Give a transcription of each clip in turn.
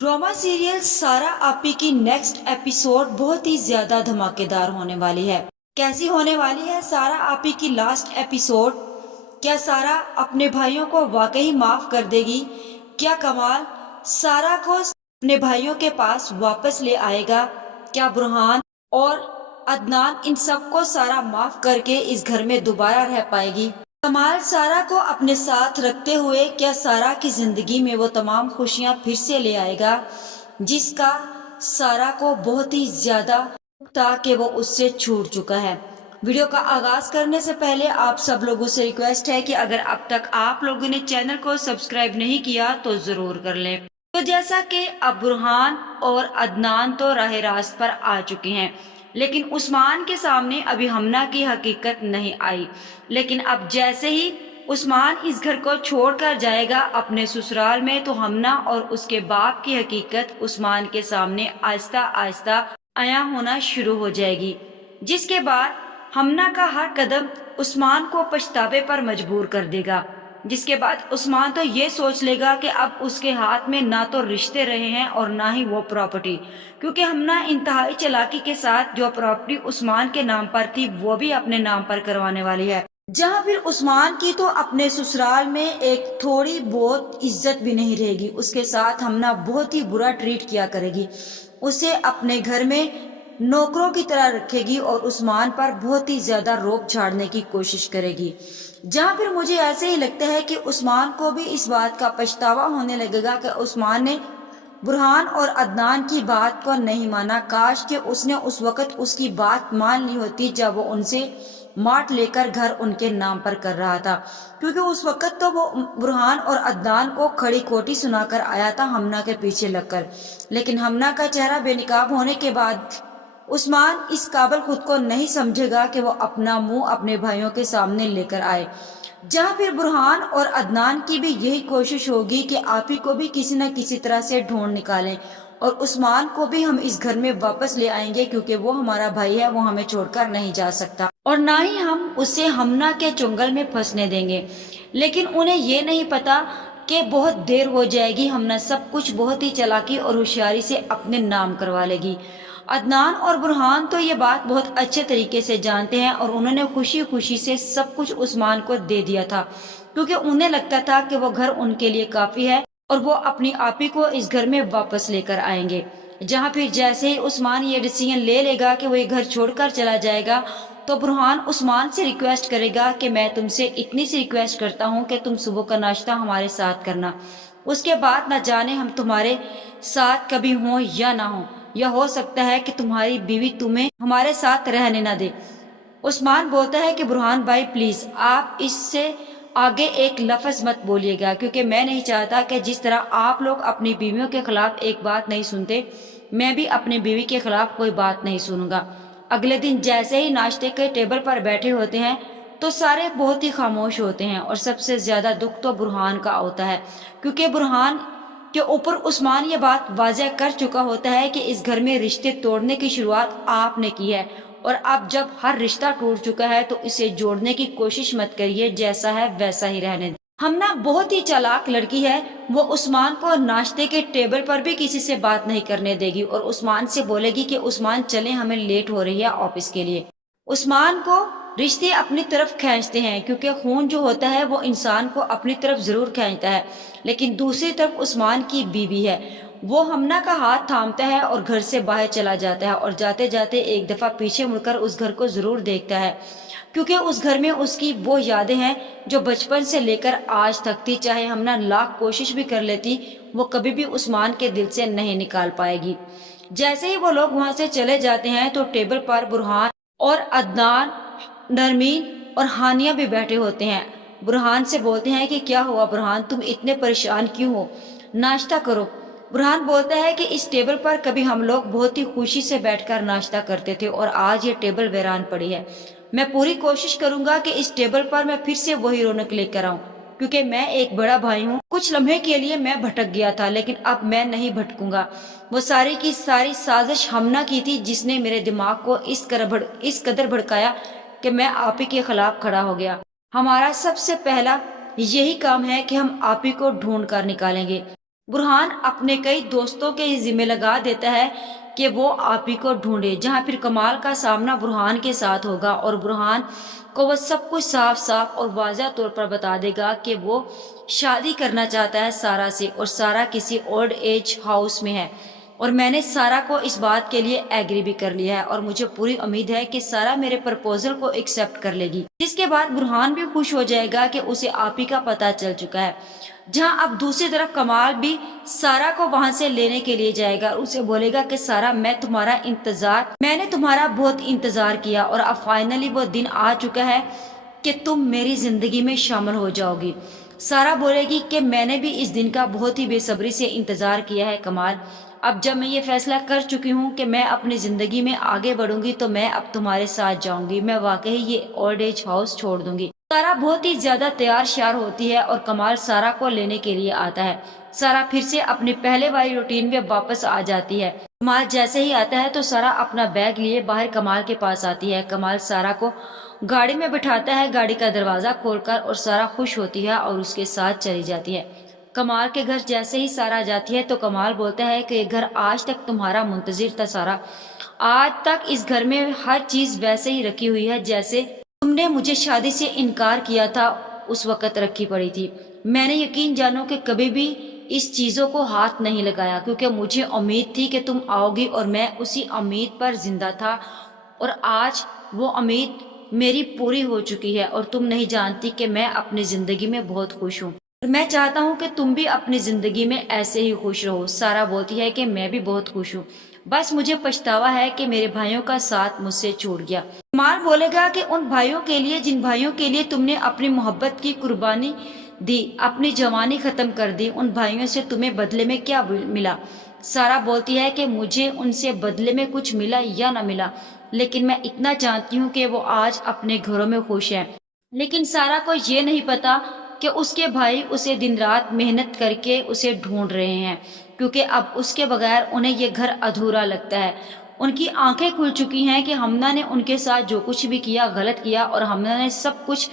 Drama serial सारा आपी की नेक्स्ट एपिसोड बहुत ही ज्यादा धमाकेदार होने वाली है। कैसी होने वाली है सारा आपी की लास्ट एपिसोड? क्या सारा अपने भाइयों को वाकई माफ कर देगी? क्या कमाल सारा को अपने भाइयों के पास वापस ले आएगा? क्या बुरहान और अदनान इन सबको सारा माफ करके इस घर में दोबारा रह पाएगी? कमाल सारा को अपने साथ रखते हुए क्या सारा की जिंदगी में वो तमाम खुशियां फिर से ले आएगा जिसका सारा को बहुत ही ज्यादा था कि वो उससे छूट चुका है। वीडियो का आगाज करने से पहले आप सब लोगों से रिक्वेस्ट है कि अगर अब तक आप लोगों ने चैनल को सब्सक्राइब नहीं किया तो जरूर कर लें। तो जैसा कि अब बुरहान और अदनान तो राह रास्त पर आ चुके हैं, लेकिन उस्मान के सामने अभी हमना की हकीकत नहीं आई। लेकिन अब जैसे ही उस्मान इस घर को छोड़कर जाएगा अपने ससुराल में, तो हमना और उसके बाप की हकीकत उस्मान के सामने आहिस्ता आहिस्ता आया होना शुरू हो जाएगी, जिसके बाद हमना का हर कदम उस्मान को पछतावे पर मजबूर कर देगा। जिसके बाद उस्मान तो ये सोच लेगा कि अब उसके हाथ में ना तो रिश्ते रहे हैं और ना ही वो प्रॉपर्टी, क्योंकि हमना इंतहाई चालाकी के साथ जो प्रॉपर्टी उस्मान के नाम पर थी वो भी अपने नाम पर करवाने वाली है। जहां फिर उस्मान की तो अपने ससुराल में एक थोड़ी बहुत इज्जत भी नहीं रहेगी, उसके साथ हमना बहुत ही बुरा ट्रीट किया करेगी, उसे अपने घर में नौकरों की तरह रखेगी और उस्मान पर बहुत ही ज्यादा रोब झाड़ने की कोशिश करेगी। जहां फिर मुझे ऐसे ही लगता है कि उस्मान को भी इस बात का पछतावा होने लगेगा कि उस्मान ने बुरहान और अदनान की बात को नहीं माना। काश कि उसने उस वक्त उसकी बात मान ली होती जब वो उनसे मार्ट लेकर घर उनके नाम पर कर रहा था, क्योंकि उस वक्त तो वो बुरहान और अदनान को खड़ी खोटी सुनाकर आया था हमना के पीछे लगकर। लेकिन हमना का चेहरा बेनकाब होने के बाद उस्मान इस काबिल खुद को नहीं समझेगा कि वो अपना मुंह अपने भाइयों के सामने लेकर आए। जहां फिर बुरहान और अदनान की भी यही कोशिश होगी कि आप ही को भी किसी न किसी तरह से ढूंढ निकालें और उस्मान को भी हम इस घर में वापस ले आएंगे, क्योंकि वो हमारा भाई है, वो हमें छोड़कर नहीं जा सकता और ना ही हम उसे हमना के चुंगल में फंसने देंगे। लेकिन उन्हें ये नहीं पता कि बहुत देर हो जाएगी, हमना सब कुछ बहुत ही चालाकी और होशियारी से अपने नाम करवा लेगी। अदनान और बुरहान तो ये बात बहुत अच्छे तरीके से जानते हैं और उन्होंने खुशी खुशी से सब कुछ उस्मान को दे दिया था, क्योंकि उन्हें लगता था कि वो घर उनके लिए काफी है और वो अपनी आपी को इस घर में वापस लेकर आएंगे। जहां फिर जैसे ही उस्मान ये डिसीजन ले लेगा कि वो ये घर छोड़कर चला जाएगा, तो बुरहान उस्मान से रिक्वेस्ट करेगा कि मैं तुमसे इतनी सी रिक्वेस्ट करता हूँ कि तुम सुबह का नाश्ता हमारे साथ करना, उसके बाद न जाने हम तुम्हारे साथ कभी हों या ना हो, या हो सकता है कि तुम्हारी बीवी तुम्हें हमारे साथ रहने न दे। उस्मान बोलता है कि बुरहान भाई प्लीज आप इससे आगे एक लफ्ज मत बोलिएगा, क्योंकि मैं नहीं चाहता कि जिस तरह आप लोग अपनी बीवियों के खिलाफ एक बात नहीं सुनते, मैं भी अपनी बीवी के खिलाफ कोई बात नहीं सुनूंगा। अगले दिन जैसे ही नाश्ते के टेबल पर बैठे होते हैं तो सारे बहुत ही खामोश होते हैं और सबसे ज्यादा दुख तो बुरहान का होता है, क्योंकि बुरहान के ऊपर उस्मान ये बात वाज़ेह कर चुका होता है कि इस घर में रिश्ते तोड़ने की शुरुआत आपने की है और अब जब हर रिश्ता टूट चुका है तो इसे जोड़ने की कोशिश मत करिए, जैसा है वैसा ही रहने दें। हमना बहुत ही चालाक लड़की है, वो उस्मान को नाश्ते के टेबल पर भी किसी से बात नहीं करने देगी और उस्मान से बोलेगी कि उस्मान चले, हमें लेट हो रही है ऑफिस के लिए। उस्मान को रिश्ते अपनी तरफ खींचते हैं, क्योंकि खून जो होता है वो इंसान को अपनी तरफ जरूर खींचता है, लेकिन दूसरी तरफ उस्मान की बीवी है, वो हमना का हाथ थामता है और घर से बाहर चला जाता है और जाते जाते एक दफा पीछे मुड़कर उस घर को जरूर देखता है, क्योंकि उस घर में उसकी वो यादें हैं जो बचपन से लेकर आज तक थी। चाहे हमना लाख कोशिश भी कर लेती, वो कभी भी उस्मान के दिल से नहीं निकाल पाएगी। जैसे ही वो लोग वहां से चले जाते हैं तो टेबल पर बुरहान और अदनान, नरमीन और हानिया भी बैठे होते हैं। बुरहान से बोलते हैं कि क्या हुआ बुरहान, तुम इतने परेशान क्यों हो, नाश्ता करो। बुरहान बोलता है कि इस टेबल पर कभी हम लोग बहुत ही खुशी से बैठकर नाश्ता करते थे और आज ये टेबल वीरान पड़ी है। मैं पूरी कोशिश करूंगा कि इस टेबल पर मैं फिर से वही रौनक लेकर आऊं, क्योंकि मैं एक बड़ा भाई हूँ। कुछ लम्हे के लिए मैं भटक गया था, लेकिन अब मैं नहीं भटकूंगा। वो सारी की सारी साजिश हमना की थी, जिसने मेरे दिमाग को इस कदर भड़काया कि मैं आप ही के खिलाफ खड़ा हो गया। हमारा सबसे पहला यही काम है कि हम आप ही को ढूंढ कर निकालेंगे। बुरहान अपने कई दोस्तों के जिम्मे लगा देता है कि वो आपी को ढूंढे, जहां फिर कमाल का सामना बुरहान के साथ होगा और बुरहान को वो सब कुछ साफ साफ और वाज़ह तौर पर बता देगा कि वो शादी करना चाहता है सारा से, और सारा किसी ओल्ड एज हाउस में है। और मैंने सारा को इस बात के लिए एग्री भी कर लिया है और मुझे पूरी उम्मीद है कि सारा मेरे प्रपोजल को एक्सेप्ट कर लेगी, जिसके बाद बुरहान भी खुश हो जाएगा कि उसे आपी का पता चल चुका है। जहां अब दूसरी तरफ कमाल भी सारा को वहां से लेने के लिए जाएगा और उसे बोलेगा कि सारा, मैंने तुम्हारा बहुत इंतजार किया और अब फाइनली वो दिन आ चुका है कि तुम मेरी जिंदगी में शामिल हो जाओगी। सारा बोलेगी कि मैंने भी इस दिन का बहुत ही बेसब्री से इंतजार किया है कमाल। अब जब मैं ये फैसला कर चुकी हूँ कि मैं अपनी जिंदगी में आगे बढ़ूंगी तो मैं अब तुम्हारे साथ जाऊंगी। मैं वाकई ये ओल्ड एज हाउस छोड़ दूंगी। सारा बहुत ही ज्यादा तैयार श्यार होती है और कमाल सारा को लेने के लिए आता है। सारा फिर से अपनी पहले वाली रूटीन में वापस आ जाती है। कमाल जैसे ही आता है तो सारा अपना बैग लिए बाहर कमाल के पास आती है। कमाल सारा को गाड़ी में बिठाता है, गाड़ी का दरवाजा खोलकर, और सारा खुश होती है और उसके साथ चली जाती है। कमाल के घर जैसे ही सारा जाती है तो कमाल बोलता है कि ये घर आज तक तुम्हारा मुंतजिर था सारा। आज तक इस घर में हर चीज वैसे ही रखी हुई है जैसे तुमने मुझे शादी से इनकार किया था उस वक्त रखी पड़ी थी। मैंने यकीन जानो कि कभी भी इस चीजों को हाथ नहीं लगाया क्योंकि मुझे उम्मीद थी कि तुम आओगी और मैं उसी उम्मीद पर जिंदा था, और आज वो उम्मीद मेरी पूरी हो चुकी है और तुम नहीं जानती कि मैं अपनी जिंदगी में बहुत खुश हूँ। मैं चाहता हूँ कि तुम भी अपनी जिंदगी में ऐसे ही खुश रहो। सारा बोलती है कि मैं भी बहुत खुश हूँ, बस मुझे पछतावा है कि मेरे भाइयों का साथ मुझसे छूट गया। कमाल बोलेगा कि उन भाइयों के लिए जिन भाइयों के लिए तुमने अपनी मोहब्बत की कुर्बानी दी, अपनी जवानी खत्म कर दी, उन भाइयों से तुम्हें बदले में क्या मिला। सारा बोलती है कि मुझे उनसे बदले में कुछ मिला या न मिला, लेकिन मैं इतना जानती हूँ कि वो आज अपने घरों में खुश है। लेकिन सारा को ये नहीं पता कि उसके भाई उसे दिन रात मेहनत करके उसे ढूंढ रहे हैं, क्योंकि अब उसके बगैर उन्हें ये घर अधूरा लगता है। उनकी आंखें खुल चुकी हैं कि हमना ने उनके साथ जो कुछ भी किया गलत किया, और हमना ने सब कुछ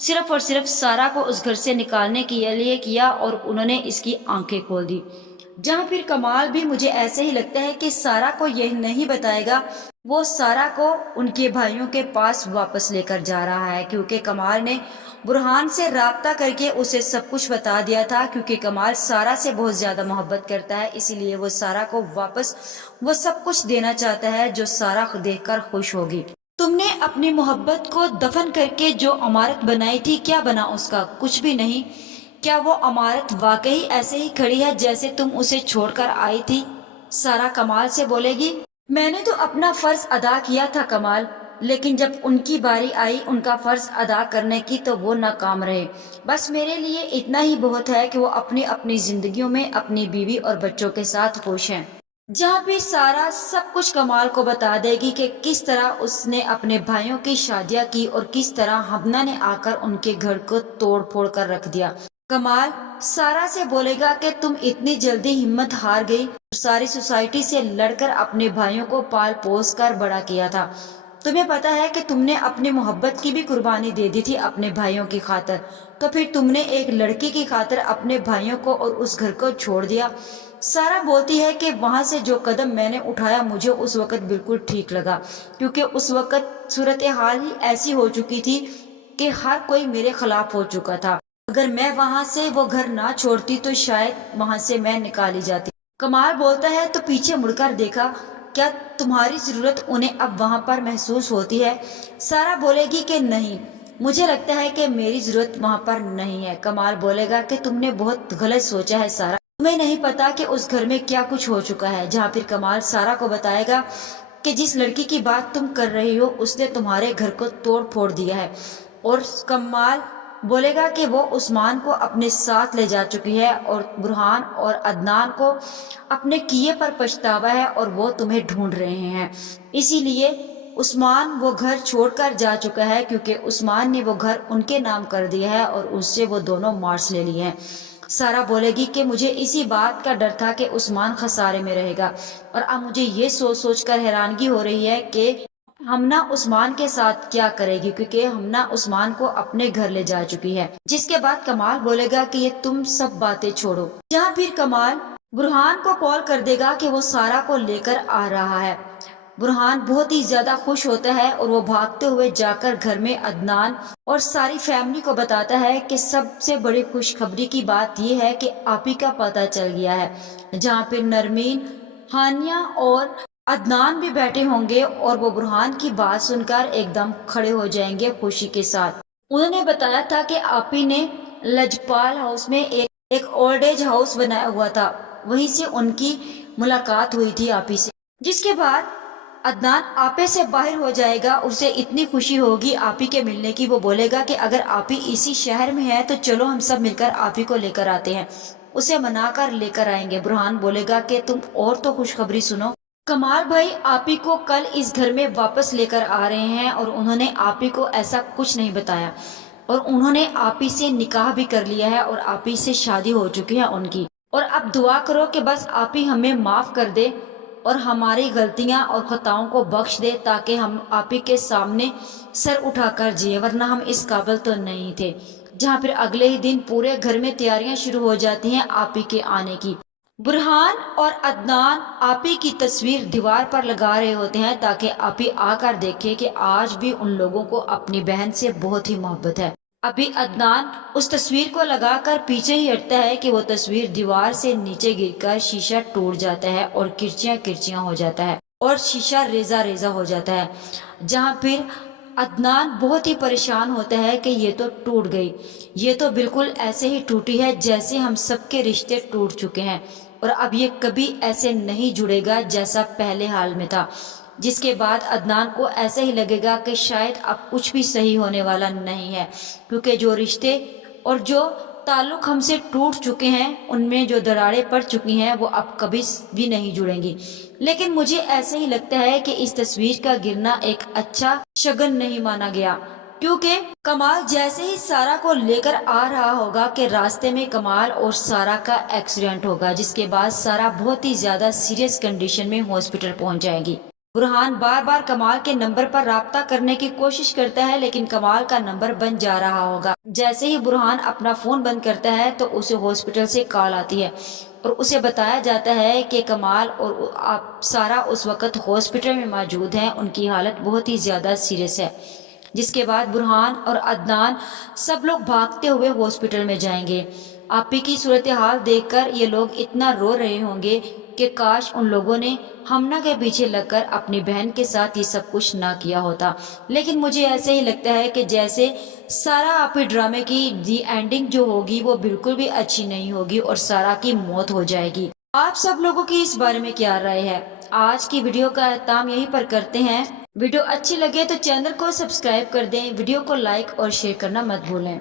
सिर्फ और सिर्फ सारा को उस घर से निकालने के लिए किया, और उन्होंने इसकी आंखें खोल दी। जहाँ फिर कमाल भी मुझे ऐसे ही लगता है कि सारा को यह नहीं बताएगा, वो सारा को उनके भाइयों के पास वापस लेकर जा रहा है, क्योंकि कमाल ने बुरहान से राब्ता करके उसे सब कुछ बता दिया था। क्योंकि कमाल सारा से बहुत ज्यादा मोहब्बत करता है, इसीलिए वो सारा को वापस वो सब कुछ देना चाहता है जो सारा देखकर खुश होगी। तुमने अपनी मोहब्बत को दफन करके जो इमारत बनाई थी, क्या बना उसका? कुछ भी नहीं। क्या वो इमारत वाकई ऐसे ही खड़ी है जैसे तुम उसे छोड़कर आई थी? सारा कमाल से बोलेगी, मैंने तो अपना फर्ज अदा किया था कमाल, लेकिन जब उनकी बारी आई उनका फर्ज अदा करने की तो वो नाकाम रहे। बस मेरे लिए इतना ही बहुत है कि वो अपनी अपनी जिंदगियों में अपनी बीवी और बच्चों के साथ खुश हैं। जहाँ भी सारा सब कुछ कमाल को बता देगी कि किस तरह उसने अपने भाइयों की शादियां की और किस तरह हमना ने आकर उनके घर को तोड़ फोड़ कर रख दिया। कमाल सारा से बोलेगा कि तुम इतनी जल्दी हिम्मत हार गई, सारी सोसाइटी से लड़कर अपने भाइयों को पाल पोस कर बड़ा किया था। तुम्हें पता है कि तुमने अपनी मोहब्बत की भी कुर्बानी दे दी थी अपने भाइयों की खातिर, तो फिर तुमने एक लड़की की खातिर अपने भाइयों को और उस घर को छोड़ दिया। सारा बोलती है कि वहां से जो कदम मैंने उठाया मुझे उस वक्त बिल्कुल ठीक लगा, क्योंकि उस वक्त सूरत हाल ही ऐसी हो चुकी थी कि हर कोई मेरे खिलाफ हो चुका था। अगर मैं वहां से वो घर ना छोड़ती तो शायद वहां से मैं निकाली जाती। कमाल बोलता है, तो पीछे मुड़कर देखा, क्या तुम्हारी जरूरत उन्हें अब वहां पर महसूस होती है? सारा बोलेगी कि नहीं, मुझे लगता है कि मेरी जरूरत वहां पर नहीं है। कमाल बोलेगा कि तुमने बहुत गलत सोचा है सारा, तुम्हें नहीं पता कि उस घर में क्या कुछ हो चुका है। जहाँ फिर कमाल सारा को बताएगा कि जिस लड़की की बात तुम कर रही हो उसने तुम्हारे घर को तोड़ फोड़ दिया है, और कमाल बोलेगा कि वो उस्मान को अपने साथ ले जा चुकी है और बुरहान और अदनान को अपने किए पर पछतावा है और वो तुम्हें ढूंढ रहे हैं। इसीलिए उस्मान वो घर छोड़कर जा चुका है, क्योंकि उस्मान ने वो घर उनके नाम कर दिया है और उससे वो दोनों मार्क्स ले लिए हैं। सारा बोलेगी कि मुझे इसी बात का डर था कि उस्मान खसारे में रहेगा, और अब मुझे ये सोच सोच कर हैरानगी हो रही है कि ہمنا عثمان کے ساتھ کیا کرے گی، کیونکہ ہمنا عثمان کو اپنے گھر لے جا چکی ہے۔ جس کے بعد کمال بولے گا کہ یہ تم سب باتیں چھوڑو، جہاں پھر کمال برہان کو کال کر دے گا کہ وہ سارا کو لے کر آ رہا ہے۔ برہان بہت ہی زیادہ خوش ہوتا ہے اور وہ بھاگتے ہوئے جا کر گھر میں عدنان اور ساری فیملی کو بتاتا ہے کہ سب سے بڑی خوشخبری کی بات یہ ہے کہ آپی کا پتہ چل گیا ہے، جہاں پھر نرمین، ہانیہ اور عدنان بھی بیٹھے ہوں گے اور وہ برہان کی بات سن کر ایک دم کھڑے ہو جائیں گے خوشی کے ساتھ۔ انہوں نے بتایا تھا کہ آپی نے لجپال ہاؤس میں ایک اولڈ ایج ہاؤس بنایا ہوا تھا، وہیں سے ان کی ملاقات ہوئی تھی آپی سے۔ جس کے بعد عدنان آپے سے باہر ہو جائے گا، اسے اتنی خوشی ہوگی آپی کے ملنے کی، وہ بولے گا کہ اگر آپی اسی شہر میں ہے تو چلو ہم سب مل کر آپی کو لے کر آتے ہیں، اسے منا کر لے کر آئیں گے۔ برہان بولے گا کہ تم اور تو خوشخبری سنو، کمال بھائی آپی کو کل اس گھر میں واپس لے کر آ رہے ہیں اور انہوں نے آپی کو ایسا کچھ نہیں بتایا، اور انہوں نے آپی سے نکاح بھی کر لیا ہے اور آپی سے شادی ہو چکی ہے ان کی، اور اب دعا کرو کہ بس آپی ہمیں معاف کر دے اور ہماری غلطیاں اور خطاؤں کو بخش دے، تاکہ ہم آپی کے سامنے سر اٹھا کر جیے، ورنہ ہم اس قابل تو نہیں تھے۔ جہاں پھر اگلے ہی دن پورے گھر میں تیاریاں شروع ہو جاتی ہیں آپی کے آنے کی۔ برہان اور عدنان آپی کی تصویر دیوار پر لگا رہے ہوتے ہیں تاکہ آپی آ کر دیکھے کہ آج بھی ان لوگوں کو اپنی بہن سے بہت ہی محبت ہے۔ ابھی عدنان اس تصویر کو لگا کر پیچھے ہی ہٹتا ہے کہ وہ تصویر دیوار سے نیچے گر کر شیشہ ٹوٹ جاتا ہے اور کرچیاں کرچیاں ہو جاتا ہے اور شیشہ ریزہ ریزہ ہو جاتا ہے۔ جہاں پھر عدنان بہت ہی پریشان ہوتا ہے کہ یہ تو ٹوٹ گئی، یہ تو بالکل ایسے ہی ٹوٹی ہے جیسے ہم سب کے رشتے ٹوٹ چکے ہیں، اور اب یہ کبھی ایسے نہیں جڑے گا جیسا پہلے حال میں تھا۔ جس کے بعد عدنان کو ایسے ہی لگے گا کہ شاید اب کچھ بھی صحیح ہونے والا نہیں ہے، کیونکہ جو رشتے اور جو تعلق ہم سے ٹوٹ چکے ہیں، ان میں جو دراڑیں پڑ چکی ہیں، وہ اب کبھی بھی نہیں جڑیں گی۔ لیکن مجھے ایسے ہی لگتا ہے کہ اس تصویر کا گرنا ایک اچھا شگن نہیں مانا گیا، کیونکہ کمال جیسے ہی سارا کو لے کر آ رہا ہوگا کہ راستے میں کمال اور سارا کا ایکسیڈنٹ ہوگا، جس کے بعد سارا بہت ہی زیادہ سیریس کنڈیشن میں ہاسپٹل پہنچ جائے گی۔ برہان بار بار کمال کے نمبر پر رابطہ کرنے کی کوشش کرتا ہے، لیکن کمال کا نمبر بند جا رہا ہوگا۔ جیسے ہی برہان اپنا فون بند کرتا ہے تو اسے ہاسپٹل سے کال آتی ہے اور اسے بتایا جاتا ہے کہ کمال اور سارا اس وقت ہاسپٹل میں موجود ہیں، ان کی حالت بہت ہی زیادہ سیریس ہے۔ جس کے بعد برہان اور عدنان سب لوگ بھاگتے ہوئے ہاسپٹل میں جائیں گے۔ آپی کی صورتحال دیکھ کر یہ لوگ اتنا رو رہے ہوں گے کہ کاش ان لوگوں نے ہمنا کے پیچھے لگ کر اپنی بہن کے ساتھ یہ سب کچھ نہ کیا ہوتا۔ لیکن مجھے ایسے ہی لگتا ہے کہ جیسے سارا آپی ڈرامے کی اینڈنگ جو ہوگی وہ بالکل بھی اچھی نہیں ہوگی اور سارا کی موت ہو جائے گی۔ آپ سب لوگوں کی اس بارے میں کیا رائے ہے؟ آج کی ویڈیو کا اختتام یہیں پر کرتے ہیں۔ ویڈیو اچھی لگے تو چینل کو سبسکرائب کر دیں، ویڈیو کو لائک اور شیئر کرنا مت بھولیں۔